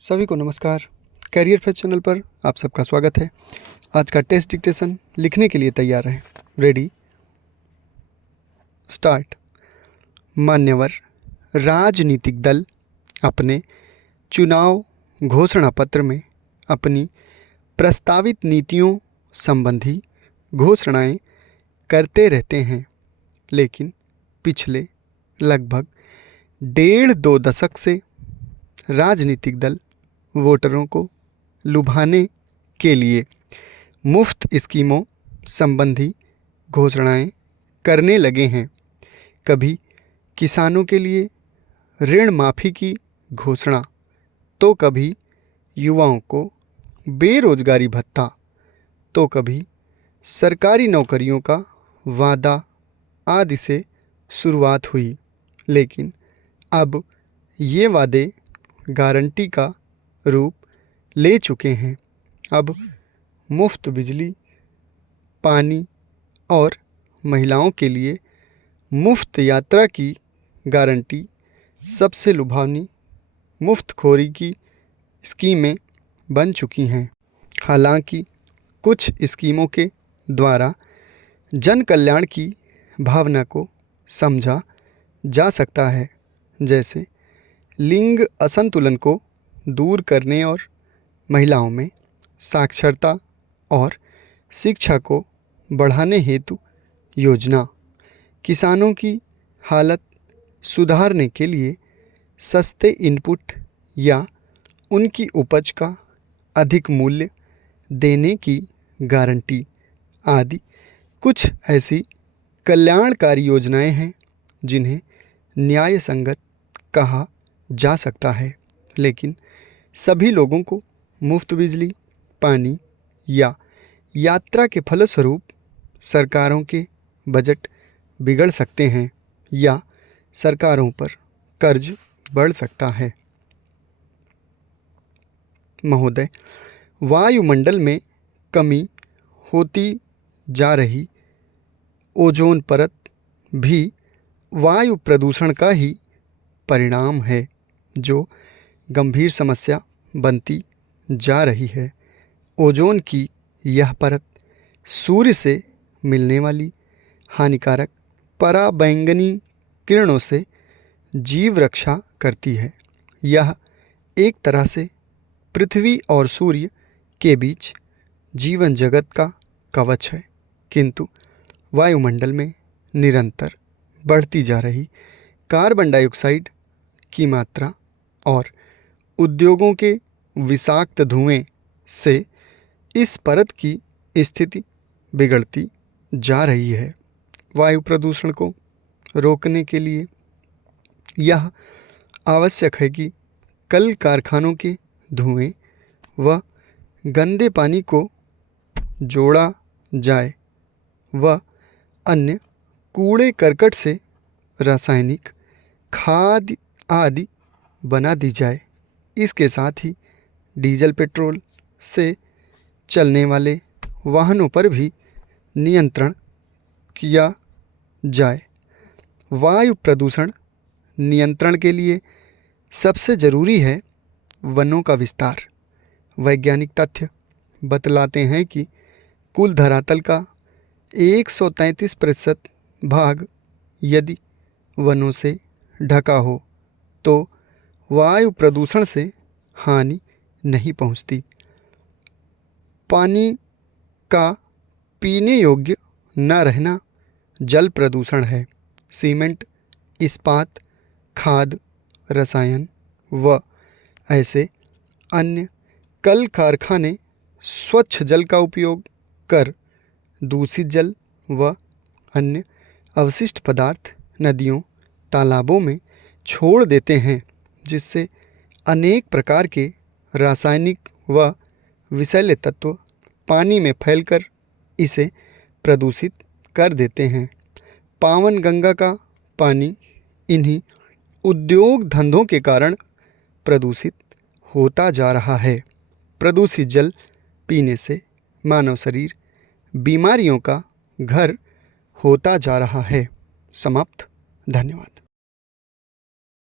सभी को नमस्कार। करियर फेस्ट चैनल पर आप सबका स्वागत है। आज का टेस्ट डिक्टेशन लिखने के लिए तैयार हैं। Ready start. मान्यवर राजनीतिक दल अपने चुनाव घोषणा पत्र में अपनी प्रस्तावित नीतियों संबंधी घोषणाएं करते रहते हैं, लेकिन पिछले लगभग 1.5-2 दशक से राजनीतिक दल वोटरों को लुभाने के लिए मुफ्त स्कीमों संबंधी घोषणाएं करने लगे हैं। कभी किसानों के लिए ऋण माफ़ी की घोषणा, तो कभी युवाओं को बेरोजगारी भत्ता, तो कभी सरकारी नौकरियों का वादा आदि से शुरुआत हुई। लेकिन अब ये वादे गारंटी का रूप ले चुके हैं। अब मुफ्त बिजली, पानी और महिलाओं के लिए मुफ्त यात्रा की गारंटी सबसे लुभावनी मुफ्तखोरी की स्कीमें बन चुकी हैं। हालांकि कुछ स्कीमों के द्वारा जन कल्याण की भावना को समझा जा सकता है, जैसे लिंग असंतुलन को दूर करने और महिलाओं में साक्षरता और शिक्षा को बढ़ाने हेतु योजना, किसानों की हालत सुधारने के लिए सस्ते इनपुट या उनकी उपज का अधिक मूल्य देने की गारंटी आदि कुछ ऐसी कल्याणकारी योजनाएं हैं जिन्हें न्याय संगत कहा जा सकता है। लेकिन सभी लोगों को मुफ्त बिजली, पानी या यात्रा के फलस्वरूप सरकारों के बजट बिगड़ सकते हैं या सरकारों पर कर्ज बढ़ सकता है। महोदय, वायुमंडल में कमी होती जा रही ओजोन परत भी वायु प्रदूषण का ही परिणाम है, जो गंभीर समस्या बनती जा रही है। ओजोन की यह परत सूर्य से मिलने वाली हानिकारक पराबैंगनी किरणों से जीव रक्षा करती है। यह एक तरह से पृथ्वी और सूर्य के बीच जीवन जगत का कवच है, किंतु वायुमंडल में निरंतर बढ़ती जा रही कार्बन डाइऑक्साइड की मात्रा और उद्योगों के विषाक्त धुएं से इस परत की स्थिति बिगड़ती जा रही है। वायु प्रदूषण को रोकने के लिए यह आवश्यक है कि कल कारखानों के धुएं व गंदे पानी को जोड़ा जाए व अन्य कूड़े करकट से रासायनिक खाद आदि बना दी जाए। इसके साथ ही डीजल पेट्रोल से चलने वाले वाहनों पर भी नियंत्रण किया जाए। वायु प्रदूषण नियंत्रण के लिए सबसे ज़रूरी है वनों का विस्तार। वैज्ञानिक तथ्य बतलाते हैं कि कुल धरातल का 133% भाग यदि वनों से ढका हो तो वायु प्रदूषण से हानि नहीं पहुंचती। पानी का पीने योग्य न रहना जल प्रदूषण है। सीमेंट, इस्पात, खाद, रसायन व ऐसे अन्य कल कारखाने स्वच्छ जल का उपयोग कर दूषित जल व अन्य अवशिष्ट पदार्थ नदियों, तालाबों में छोड़ देते हैं, जिससे अनेक प्रकार के रासायनिक व विषैले तत्व पानी में फैलकर इसे प्रदूषित कर देते हैं। पावन गंगा का पानी इन्हीं उद्योग धंधों के कारण प्रदूषित होता जा रहा है। प्रदूषित जल पीने से मानव शरीर बीमारियों का घर होता जा रहा है। समाप्त। धन्यवाद।